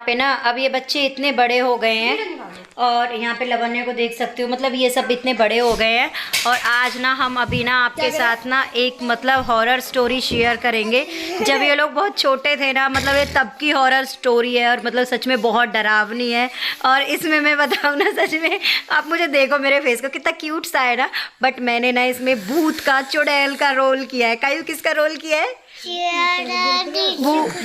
पे ना अब ये बच्चे इतने बड़े हो गए हैं और यहाँ पे लवन्य को देख सकते हो, मतलब ये सब इतने बड़े हो गए हैं। और आज ना हम अभी ना आपके साथ ना एक मतलब हॉरर स्टोरी शेयर करेंगे। जब ये लोग बहुत छोटे थे ना, मतलब ये तब की हॉरर स्टोरी है और मतलब सच में बहुत डरावनी है। और इसमें मैं बताऊँ ना, सच में आप मुझे देखो मेरे फेस को, कितना क्यूट सा है ना। बट मैंने ना इसमें भूत का, चुड़ैल का रोल किया है। कायू किसका रोल किया है?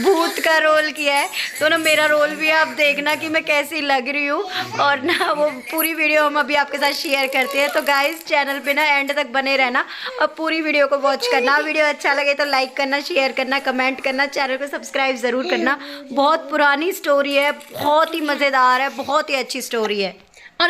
भूत का रोल किया है। तो ना मेरा रोल भी आप देखना कि मैं कैसी लग रही हूँ। और ना वो पूरी वीडियो हम अभी आपके साथ शेयर करते हैं। तो गाइस चैनल पे ना एंड तक बने रहना और पूरी वीडियो को वॉच करना। वीडियो अच्छा लगे तो लाइक करना, शेयर करना, कमेंट करना, चैनल को सब्सक्राइब ज़रूर करना। बहुत पुरानी स्टोरी है, बहुत ही मज़ेदार है, बहुत ही अच्छी स्टोरी है। और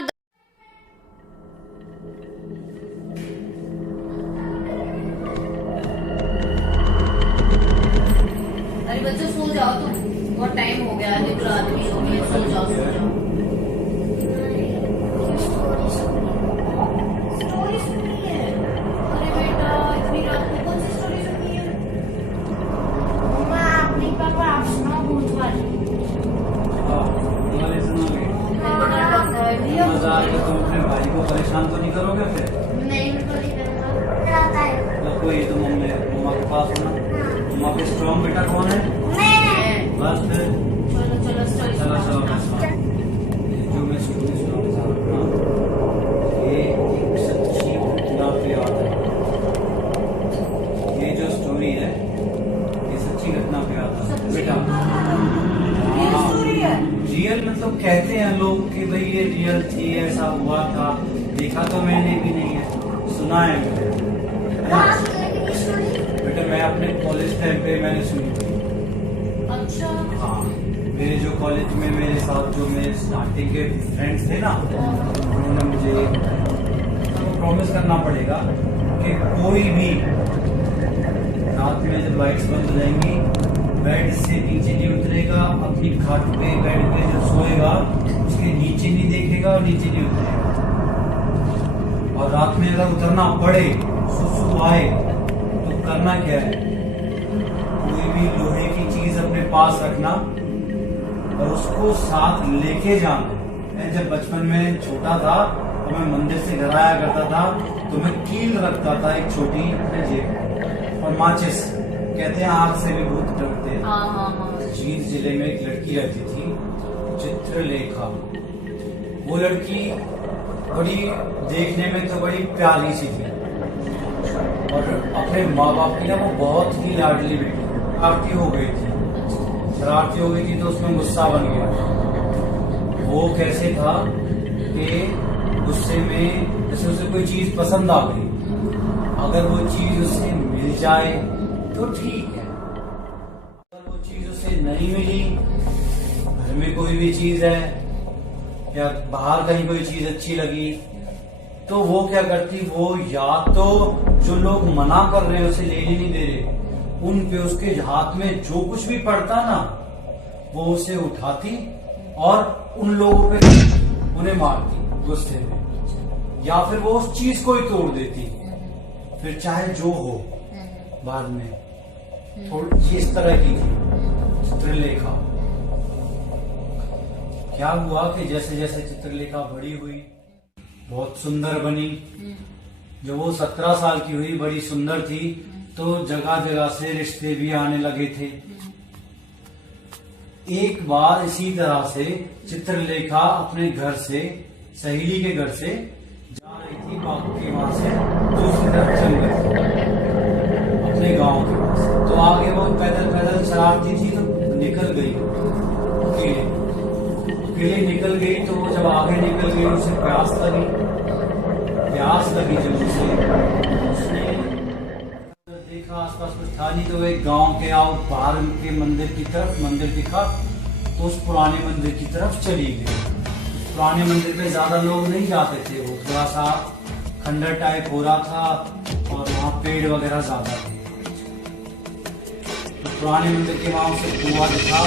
अरे बच्चों सो जाओ, तुम बहुत टाइम हो गया है, रात भी हो गई, सो जाओ सो जाओ। स्टोरी सुनी है? अरे बेटा इतनी रात को कौन सी स्टोरी सुनी है? मम्मा अपनी पापा आप सुनाओ भूत वाली। मजा आएगा। तुम अपने भाई को परेशान तो नहीं करोगे फिर? नहीं बिल्कुल नहीं करूँगा। तो कोई तो मम्मा के पास होना। मम्मा के स्ट्रॉन्ग बेटा कौन है? बस फिर चलो चलो स्टोरी चलो सुनाओ। जो मैं स्टोरी सुनाना चाह रहा हूँ ये एक सच्ची घटना पे आधारित है। ये जो स्टोरी है ये सच्ची घटना पे आधारित है बेटा। हाँ, रियल मतलब कहते हैं लोग कि भाई ये रियल थी, ऐसा हुआ था। देखा तो मैंने भी नहीं है, सुना है बेटा। मैं अपने कॉलेज टाइम पे मैंने सुनी थी। अच्छा हाँ, मेरे जो कॉलेज में मेरे साथ जो मेरे स्टार्टिंग के फ्रेंड्स थे ना, उन्होंने मुझे प्रॉमिस करना पड़ेगा कि कोई भी रात में जब लाइट्स बंद हो जाएंगी बेड से नीचे नहीं उतरेगा, अपनी खाट पे बेड पे जो सोएगा उसके नीचे नहीं देखेगा और नीचे नहीं उतरेगा। और रात में अगर उतरना पड़े, सुसु आए, तो करना क्या है, कोई भी लोहे की चीज अपने पास रखना और उसको साथ लेके जाना। मैं जब बचपन में छोटा था तो मैं मंदिर से घर आया करता था तो मैं कील रखता था एक छोटी अपने जेब और माचिस। कहते हैं आग से भी भूत डरते हैं। हाँ हाँ हाँ। जींद जिले में एक लड़की रहती थी, चित्रलेखा। वो लड़की बड़ी देखने में तो बड़ी प्यारी सी थी और अपने माँ बाप की ना वो बहुत ही लाडली बेटी। शरारती हो गई थी, शरारती हो गई थी तो उसमें गुस्सा बन गया। वो कैसे था कि गुस्से में जैसे उसे कोई चीज पसंद आ गई, अगर वो चीज उसे मिल जाए तो ठीक है, अगर वो चीज उसे नहीं मिली, घर में कोई भी चीज है या बाहर कहीं कोई चीज अच्छी लगी, तो वो क्या करती, वो या तो जो लोग मना कर रहे हैं उसे लेने नहीं दे रहे, उन पे उसके हाथ में जो कुछ भी पड़ता ना वो उसे उठाती और उन लोगों पे उन्हें मारती गुस्से में, या फिर वो उस चीज को ही तोड़ देती, फिर चाहे जो हो बाद में। थोड़ी इस तरह की थी चित्रलेखा। क्या हुआ कि जैसे जैसे चित्रलेखा बड़ी हुई, बहुत सुंदर बनी। जब वो 17 साल की हुई, बड़ी सुंदर थी, तो जगह जगह से रिश्ते भी आने लगे थे। एक बार इसी तरह से चित्रलेखा अपने घर से, सहेली के घर से जा रही थी, बापू के वहां से दूसरी तरफ जंगल, अपने गांव के पास। तो आगे वो पैदल पैदल शरारती थी तो निकल गई अकेले निकल गई। तो वो जब आगे निकल गई उसे प्यास लगी जब उसने देखा आसपास कुछ था नहीं, तो एक गांव के बाहर के मंदिर की तरफ मंदिर दिखा तो उस पुराने मंदिर की तरफ चली गई। उस पुराने मंदिर पे ज्यादा लोग नहीं जाते थे, वो थोड़ा सा खंडर टाइप हो रहा था और वहाँ पेड़ वगैरह ज्यादा थे। तो पुराने मंदिर के वहां उसे कुआं दिखा,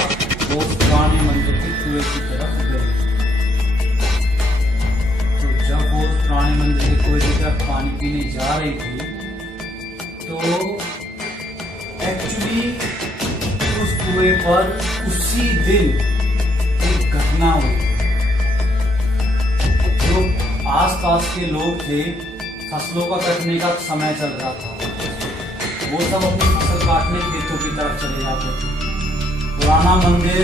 वो उस पुराने मंदिर के कुएं की तरफ गई। तो जब वो उस पुराने मंदिर के कुएं की तरफ पानी पीने जा रही थी तो एक्चुअली उस कुएं पर उसी दिन आसपास के लोग थे, फसलों का कटने का समय चल रहा था, वो सब अपनी फसल काटने खेतों की तरफ चले जाते थे। पुराना मंदिर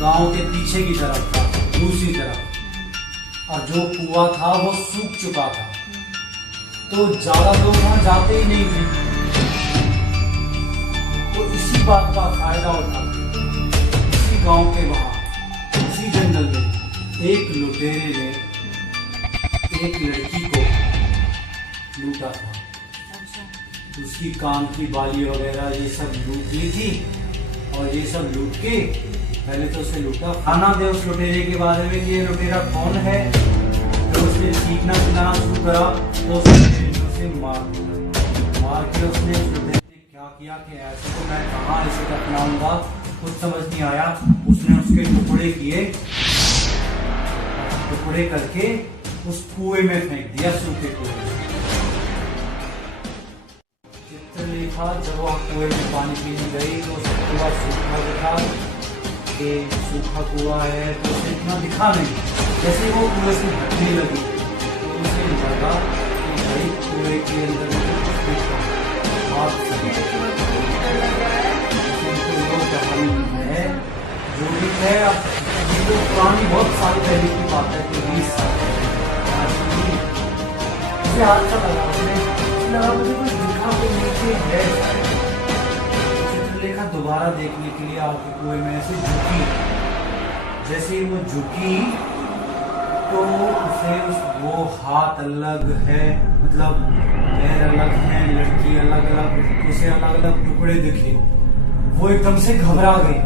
गांव के पीछे की तरफ था, दूसरी तरफ, और जो कुआं था वो सूख चुका था, तो ज्यादा लोग वहां जाते ही नहीं थे। तो इसी बात का फायदा उठाते इसी गांव के वहां, उसी जंगल में एक लुटेरे ने एक लड़की को लूटा था। उसकी कान की बाली वगैरह ये सब लूट ली थी, और ये सब लूट के पहले तो उसे लूटा। खाना दे उस लुटेरे के बारे में कि ये लुटेरा कौन है। तो उसने सीखना सिखाना शुरू करा, तो उसे मार के उसने क्या किया कि ऐसे तो मैं कहाँ इसे अपनाऊंगा, कुछ समझ नहीं आया। उसने उसके टुकड़े किए, टुकड़े करके उस कुएं में फेंक दिया, सूखे कुएं में। चित्रलेखा जब वह कुएं में पानी पीने गई तो उसे कुआं सूखा दिखा कि सूखा कुआं है, तो उसे इतना दिखा नहीं। जैसे वो कुएं से हटने लगी तो उसे लगा कि भाई कुएं के अंदर है जो भी है। अब ये तो पुरानी बहुत साल पहले की बात है कि 20 साल मुझे अच्छा लगा। लगा मुझे कुछ दिखा तो नीचे है। चित्रलेखा दोबारा देखने के लिए आके कुएं में ऐसे झुकी। जैसे ही वो झुकी तो उसे वो हाथ अलग है, मतलब पैर अलग हैं, लड़की अलग अलग, उसे अलग अलग टुकड़े दिखे। वो एकदम से घबरा गई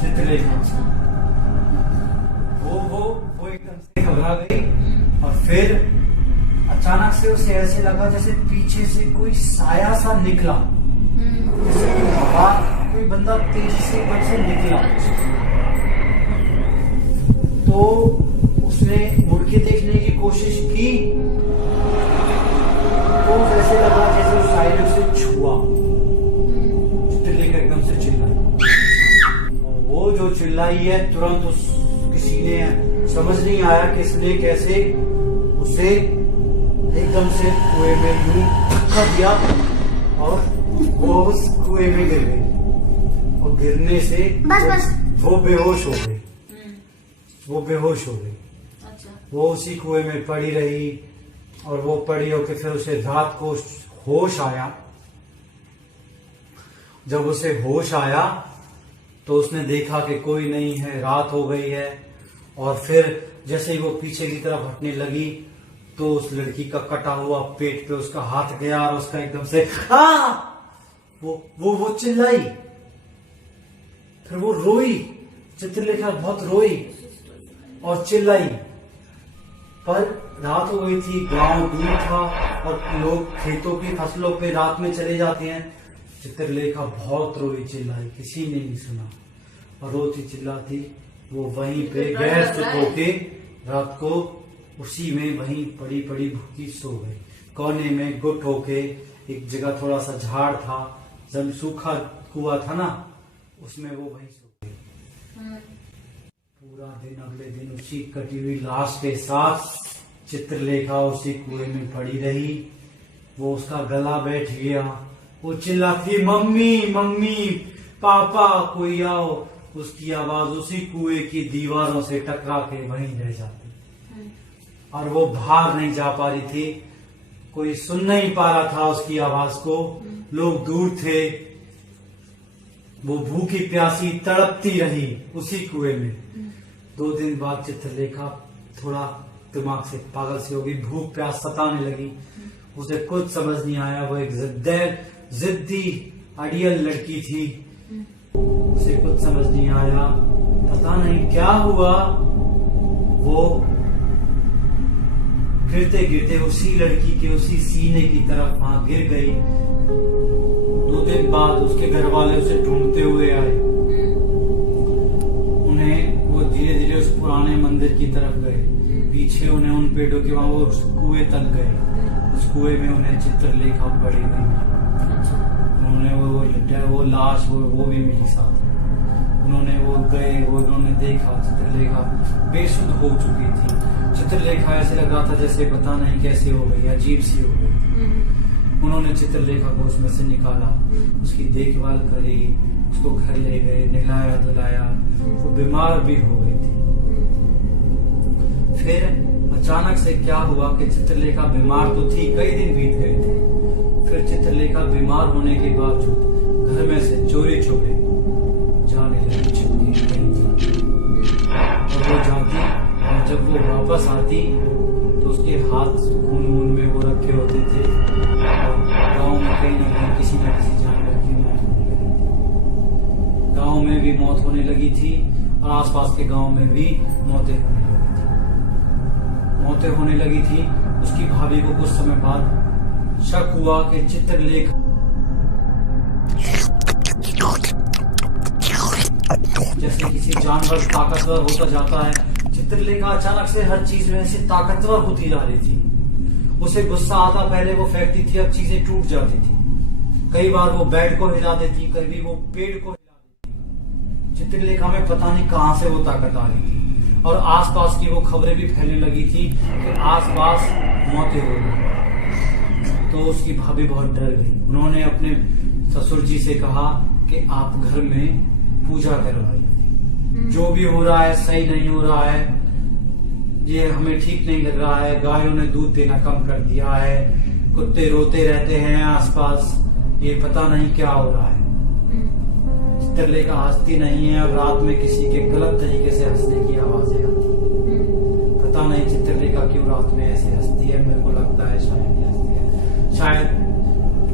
चित्रलेखा से। वो एकदम से घबरा गई, और फिर अचानक से उसे ऐसे लगा जैसे पीछे से कोई साया सा निकला, जैसे कोई बंदा तेजी से ऊपर से निकला। तो उसने मुड़ के देखने की कोशिश की, तो ऐसे लगा जैसे उस साया ने उसे छुआ। चित्रलेखा एकदम से चिल्लाई, वो जो चिल्लाई है तुरंत उस किसी ने समझ नहीं आया कि इसने कैसे उसे एकदम से कुएं में यूं धक्का दिया, और वो उस कुएं में गिर गई। और गिरने से वो बेहोश हो गई। वो बेहोश हो गई। वो उसी कुएं में पड़ी रही, और वो पड़ी होकर फिर उसे रात को होश आया। जब उसे होश आया तो उसने देखा कि कोई नहीं है, रात हो गई है। और फिर जैसे ही वो पीछे की तरफ हटने लगी तो उस लड़की का कटा हुआ पेट पे उसका हाथ गया, और उसका एकदम से वो चिल्लाई, फिर वो रोई। चित्रलेखा बहुत रोई और चिल्लाई, पर रात हो गई थी, गांव दूर था, और लोग खेतों की फसलों पे रात में चले जाते हैं। चित्रलेखा बहुत रोई, चिल्लाई, किसी ने नहीं सुना, और रोती चिल्लाती वो वहीं पे गैर सुत होके रात को उसी में वहीं पड़ी पड़ी भूखी सो गई। कोने में गुट होके, एक जगह थोड़ा सा झाड़ था, जब सूखा कुआं था ना, उसमें वो वहीं सो गई। पूरा दिन अगले दिन उसी कटी हुई लाश के साथ चित्रलेखा उसी कुएं में पड़ी रही। वो उसका गला बैठ गया, वो चिल्लाती मम्मी मम्मी पापा कोई आओ। उसकी आवाज उसी कुएं की दीवारों से टकरा के वहीं रह जाती, और वो बाहर नहीं जा पा रही थी, कोई सुन नहीं पा रहा था उसकी आवाज को। लोग दूर थे, वो भूखी प्यासी तड़पती रही उसी कुएं में। 2 दिन बाद चित्रलेखा थोड़ा दिमाग से पागल सी हो गई, भूख प्यास सताने लगी, उसे कुछ समझ नहीं आया। वो एक जिद्दी अड़ियल लड़की थी, उसे कुछ समझ नहीं आया, पता नहीं क्या हुआ। वो गिरते गिरते उसी लड़की के उसी सीने की तरफ वहां गिर गई। 2 दिन बाद उसके घर वाले उसे ढूंढते हुए आए। उन्हें वो धीरे धीरे उस पुराने मंदिर की तरफ गए, पीछे उन्हें उन पेड़ों के वहां वो कुएं तक गए। उस कुएं में उन्हें चित्रलेखा पड़ी गई। उन्होंने वो लाश वो भी मिली साथ। उन्होंने वो गए, वो उन्होंने देखा चित्रलेखा बेसुध हो चुकी थी। चित्रलेखा ऐसे लग रहा था जैसे पता नहीं कैसे हो गई, अजीब सी हो गई। उन्होंने चित्रलेखा को उसमें से निकाला, उसकी देखभाल करी, उसको घर ले गए, नहलाया धुलाया। वो बीमार भी हो गई थी। फिर अचानक से क्या हुआ कि चित्रलेखा बीमार तो थी, कई दिन बीत गए थे। फिर चित्रलेखा बीमार होने के बावजूद घर में से चोरी छुपे जाने लगी, छिपके कहीं। और वो जाती और जब वो वापस आती तो उसके हाथ खून वून में वो रखे होते थे। और गाँव में कहीं ना कहीं किसी न किसी जानवर की मौत होने लगी थी। गाँव में भी मौत होने लगी थी और आसपास के गाँव में भी मौतें होने लगी थी। उसकी भाभी को कुछ समय बाद शक हुआ कि चित्रलेखा जैसे किसी जानवर ताकतवर होता जाता है, चित्रलेखा अचानक से हर चीज में से ताकतवर होती जा रही थी। उसे गुस्सा आता, पहले वो फेंकती थी, अब चीजें टूट जाती थी। कई बार वो बेड को हिला देती, कभी वो पेड़ को हिला देती। चित्रलेखा में पता नहीं कहां से वो ताकत आ रही थी। और आसपास की वो खबरें भी फैलने लगी थी कि आसपास मौतें हो गई। तो उसकी भाभी बहुत डर गई। उन्होंने अपने ससुर जी से कहा कि आप घर में पूजा करवाइए, जो भी हो रहा है सही नहीं हो रहा है, ये हमें ठीक नहीं लग रहा है। गायों ने दूध देना कम कर दिया है, कुत्ते रोते रहते हैं आसपास, ये पता नहीं क्या हो रहा है। चित्रलेखा हंसती नहीं है और रात में किसी के गलत तरीके से हंसने की आवाजें आती हैं। पता नहीं चित्रलेखा क्यों रात में ऐसे हंसती है। मेरे को लगता है शायद ये हंसती है, शायद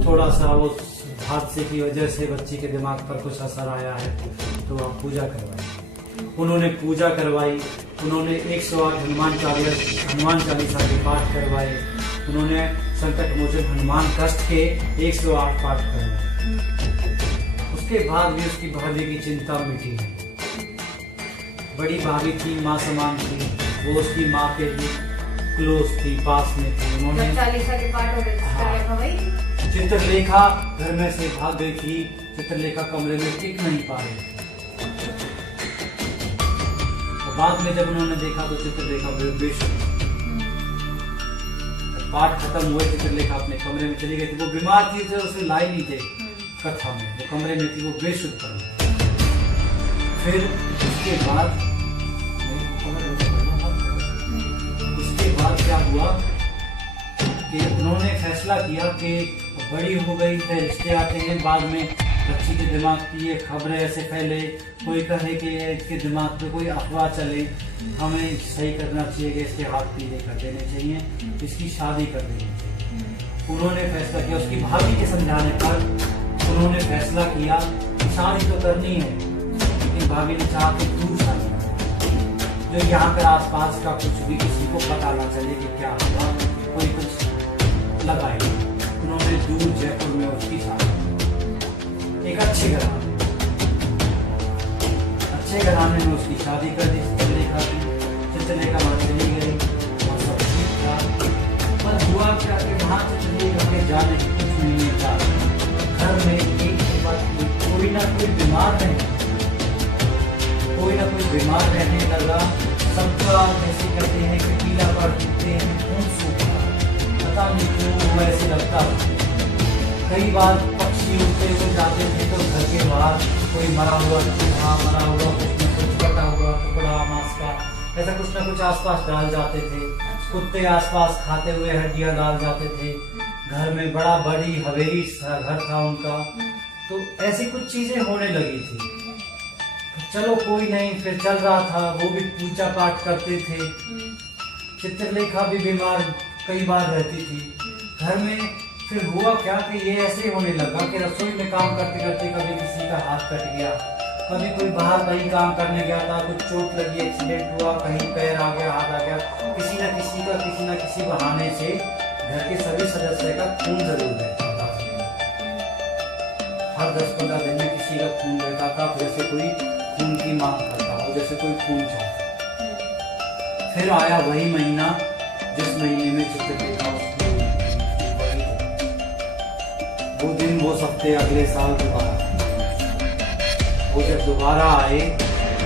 थोड़ा सा वो हादसे की वजह से बच्ची के दिमाग पर कुछ असर आया है। तो आप पूजा करवाई। उन्होंने पूजा करवाई। उन्होंने 108 हनुमान चालीसा के पाठ करवाए। उन्होंने संकट मोचन हनुमान कष्ट के 108 पाठ करवाए। उसके बाद भी उसकी भाभी की चिंता मिटी नहीं। बड़ी भाभी थी, माँ समान थी, वो उसकी माँ के भी क्लोज थी, पास में थी। उन्होंने चालीसा के पाठ हो गए। चित्रलेखा घर में से भाग गई थी। चित्रलेखा कमरे में टिक नहीं पा रही थी। बाद में जब उन्होंने देखा तो चित्रलेखा बेशुद्ध। पाठ खत्म हुए, चित्रलेखा अपने कमरे में चली गई थी। वो बीमार थी, उसे लाई नहीं थे कथा में, वो कमरे में थी, वो बेशुद्ध पड़ गई। फिर उसके बाद क्या हुआ कि उन्होंने फैसला किया कि बड़ी हो गई है, रिश्ते आते हैं, बाद में बच्ची के दिमाग की ये खबरें ऐसे फैले, कोई कहे कि इसके दिमाग पे कोई अफवाह चले, हमें सही करना चाहिए कि इसके हाथ पीले कर देने चाहिए, इसकी शादी कर देनी चाहिए। उन्होंने फैसला किया, उसकी भाभी के समझाने पर उन्होंने फैसला किया शादी तो करनी है, लेकिन भाभी ने चाहा कि दूर शादी जो यहाँ पर आसपास का कुछ भी किसी को पता ना चले कि क्या हुआ, कोई कुछ लगाए। उन्होंने दूर जयपुर में उसकी शादी एक अच्छे घराने में उसकी शादी कर दी चित्रलेखा की। चित्रलेखा वहां चली गई और सब ठीक था। पर हुआ क्या कि वहां चित्रलेखा के जाने कुछ महीने था घर में एक के बाद कोई ना कोई बीमार रहने लगा। सबका जैसे कहते हैं कि पीला पड़ दिखते हैं, खून सूखा, पता नहीं क्यों वो ऐसे लगता। कई बार पक्षी उड़ते हुए जाते थे तो घर के बाहर कोई मरा हुआ चूहा, मरा हुआ कुछ न कुछ कटा हुआ टुकड़ा मांस का, ऐसा कुछ न कुछ आसपास डाल जाते थे। कुत्ते आसपास खाते हुए हड्डियां डाल जाते थे। घर में बड़ी हवेली घर था उनका, तो ऐसी कुछ चीजें होने लगी थी। चलो कोई नहीं, फिर चल रहा था, वो भी पूजा पाठ करते थे। चित्रलेखा भी बीमार कई बार रहती थी घर में। फिर हुआ क्या कि ये ऐसे होने लगा कि रसोई में काम करते करते कभी किसी का हाथ कट गया, कभी कोई बाहर कहीं काम करने गया था, कुछ चोट लगी, एक्सीडेंट हुआ, कहीं पैर आ गया, हाथ आ गया, किसी न किसी बहाने से घर के सभी सदस्य का खून जरूर बहता था। हर 10-15 दिन में किसी का खून बहता था, जैसे कोई खून की मांग करता हो, जैसे कोई खून चाहता। फिर आया वही महीना जिस महीने में चित्रलेखा वो दिन वो सप्ते अगले साल दोबारा। वो जब दोबारा आए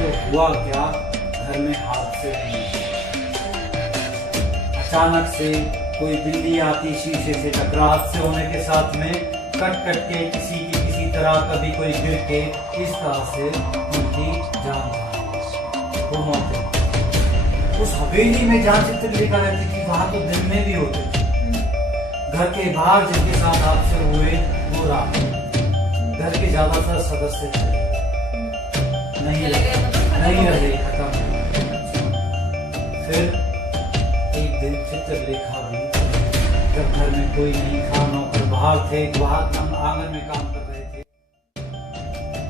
तो हुआ क्या, घर में हादसे हुए। अचानक से कोई बिल्ली आती शीशे से टकरा, हादसे होने के साथ में कट के किसी तरह कभी कोई गिर के इस तरह से उनकी जान वो मौत हुई। उस हवेली में जहाँ चित्रलेखा रहती थी वहां तो दिन में भी होते थे। घर के बाहर जिनके साथ हादसे हुए वो रात, घर के ज्यादातर सदस्य नहीं रहे, खत्म। फिर एक दिन चित्रलेखा भी, जब घर में कोई नहीं था, नौकर बाहर थे, बाहर आंगन में काम कर रहे थे,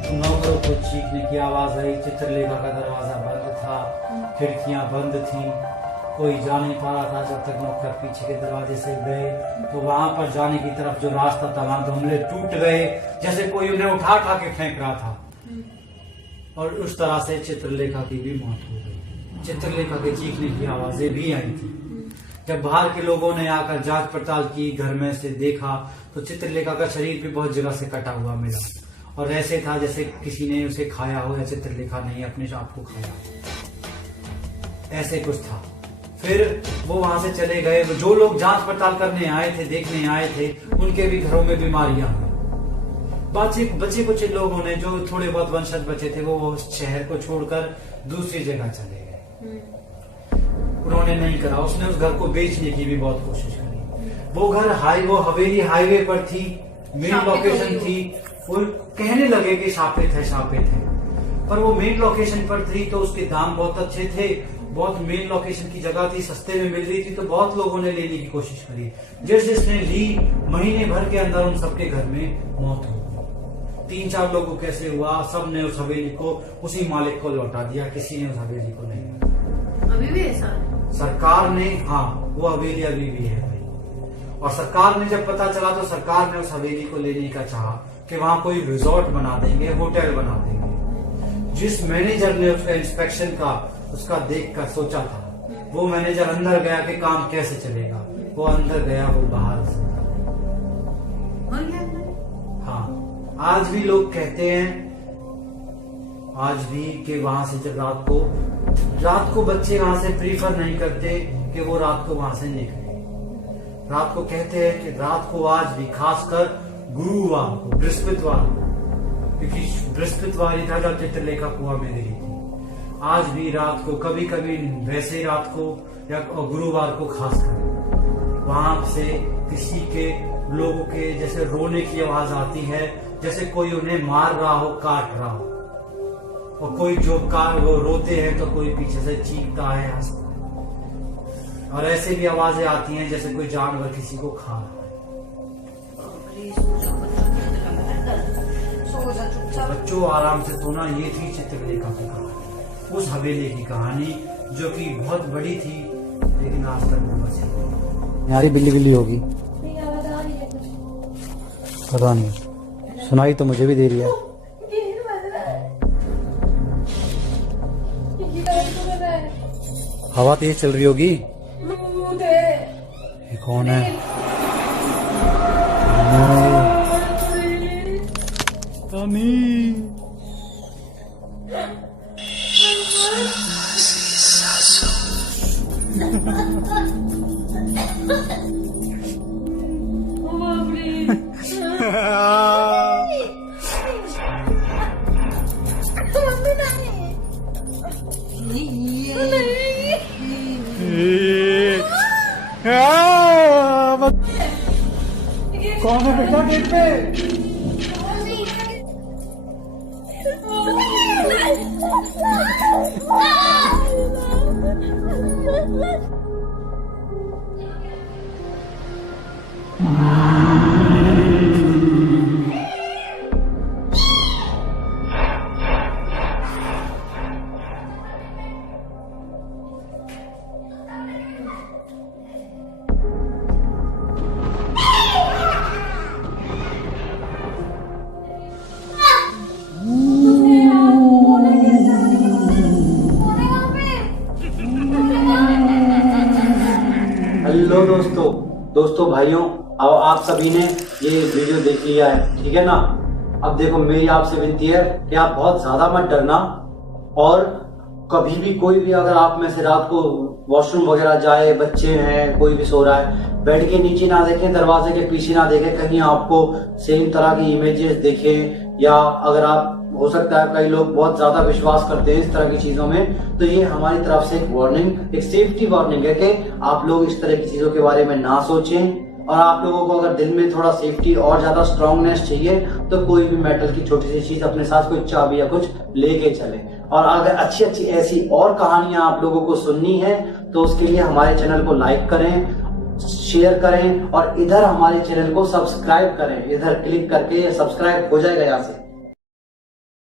तो नौकरों को चीखने की आवाज आई। चित्रलेखा का दरवाजा बंद था, खिड़कियां बंद थी, कोई जा नहीं पा रहा था। जब तक नौकर पीछे के दरवाजे से गए तो वहां पर जाने की तरफ जो रास्ता था वहां गमले टूट गए, जैसे कोई उन्हें उठा के फेंक रहा था। और उस तरह से चित्रलेखा की भी मौत हो गई। चित्रलेखा के चीखने की आवाजें भी आई थी। जब बाहर के लोगों ने आकर जांच पड़ताल की, घर में से देखा तो चित्रलेखा का शरीर भी बहुत जगह से कटा हुआ मिला और ऐसे था जैसे किसी ने उसे खाया हो या चित्रलेखा ने अपने आप को खाया, ऐसे कुछ था। फिर वो वहां से चले गए। जो लोग जांच पड़ताल करने आए थे, देखने आए थे, उनके भी घरों में बीमारियां हुई। बचे कुछ लोगों ने, जो थोड़े बहुत वंशज बचे थे, वो शहर को छोड़कर दूसरी जगह चले गए। उन्होंने नहीं करा, उसने उस घर को बेचने की भी बहुत कोशिश करी। वो घर वो हवेली हाईवे पर थी, मेन लोकेशन थी। वो कहने लगे कि शापित है, पर वो मेन लोकेशन पर थी तो उसके दाम बहुत अच्छे थे, बहुत मेन लोकेशन की जगह थी, सस्ते में मिल रही थी, तो बहुत लोगों ने लेने की कोशिश करी। जिसने ली, महीने भर के अंदर उन सबके घर में मौत हो गई। 3-4 लोगों कैसे हुआ, सब ने उस हवेली को उसी मालिक को लौटा दिया, किसी ने उस हवेली को नहीं लौटा। अभी भी ऐसा सरकार ने, हाँ वो हवेली अभी भी है भाई। और सरकार ने जब पता चला तो सरकार ने उस हवेली को लेने का चाहा कि वहां कोई रिजॉर्ट बना देंगे, होटल बना देंगे। जिस मैनेजर ने उसका इंस्पेक्शन का उसका देख कर सोचा था, वो मैनेजर अंदर गया कि काम कैसे चलेगा। वो अंदर गया, वो बाहर से। हाँ, आज भी लोग कहते हैं, आज भी कि वहां से जब रात को बच्चे वहां से प्रीफर नहीं करते कि वो रात को वहां से निकले। रात को कहते हैं कि रात को आज भी, खासकर गुरुवार को, बृहस्पतिवार को, क्योंकि बृहस्पतिवार ही था जब चित्रलेखा कुआं में गिरी थी। आज भी रात को, कभी कभी वैसे रात को या गुरुवार को खासकर, वहां से किसी के लोगों के जैसे रोने की आवाज आती है, जैसे कोई उन्हें मार रहा हो, काट रहा हो। और कोई जो वो रोते हैं तो कोई पीछे से चीखता है, हंसता है। और ऐसे भी आवाजें आती हैं जैसे कोई जानवर किसी को खा रहा है। बच्चों आराम से सोना। ये थी चित्रलेखा की कहानी, उस हवेली की कहानी जो कि बहुत बड़ी थी, लेकिन आज तक वो बची। यारी बिल्ली होगी, पता नहीं, सुनाई तो मुझे भी दे रही है। हवा तेज चल रही होगी। ये कौन है? कौन है बेटा गेट पे? हेलो दोस्तों भाइयों, अब आप सभी ने ये वीडियो देख लिया है, ठीक है ना। अब देखो, मेरी आपसे विनती है कि आप बहुत ज्यादा मत डरना, और कभी भी कोई भी अगर आप में से रात को वॉशरूम वगैरह जाए, बच्चे हैं, कोई भी सो रहा है, बेड के नीचे ना देखें, दरवाजे के पीछे ना देखें, कहीं आपको सेम तरह की इमेजेस देखें, या अगर आप हो सकता है कई लोग बहुत ज्यादा विश्वास करते हैं इस तरह की चीजों में, तो ये हमारी तरफ से एक वार्निंग, एक सेफ्टी वार्निंग है कि आप लोग इस तरह की चीजों के बारे में ना सोचें। और आप लोगों को अगर दिल में थोड़ा सेफ्टी और ज्यादा स्ट्रांगनेस चाहिए तो कोई भी मेटल की छोटी सी चीज अपने साथ, कोई चाबी या कुछ लेके चले। और अगर अच्छी अच्छी ऐसी और कहानियां आप लोगों को सुननी है तो उसके लिए हमारे चैनल को लाइक करें, शेयर करें और इधर हमारे चैनल को सब्सक्राइब करें। इधर क्लिक करके सब्सक्राइब हो जाएगा यहाँ से।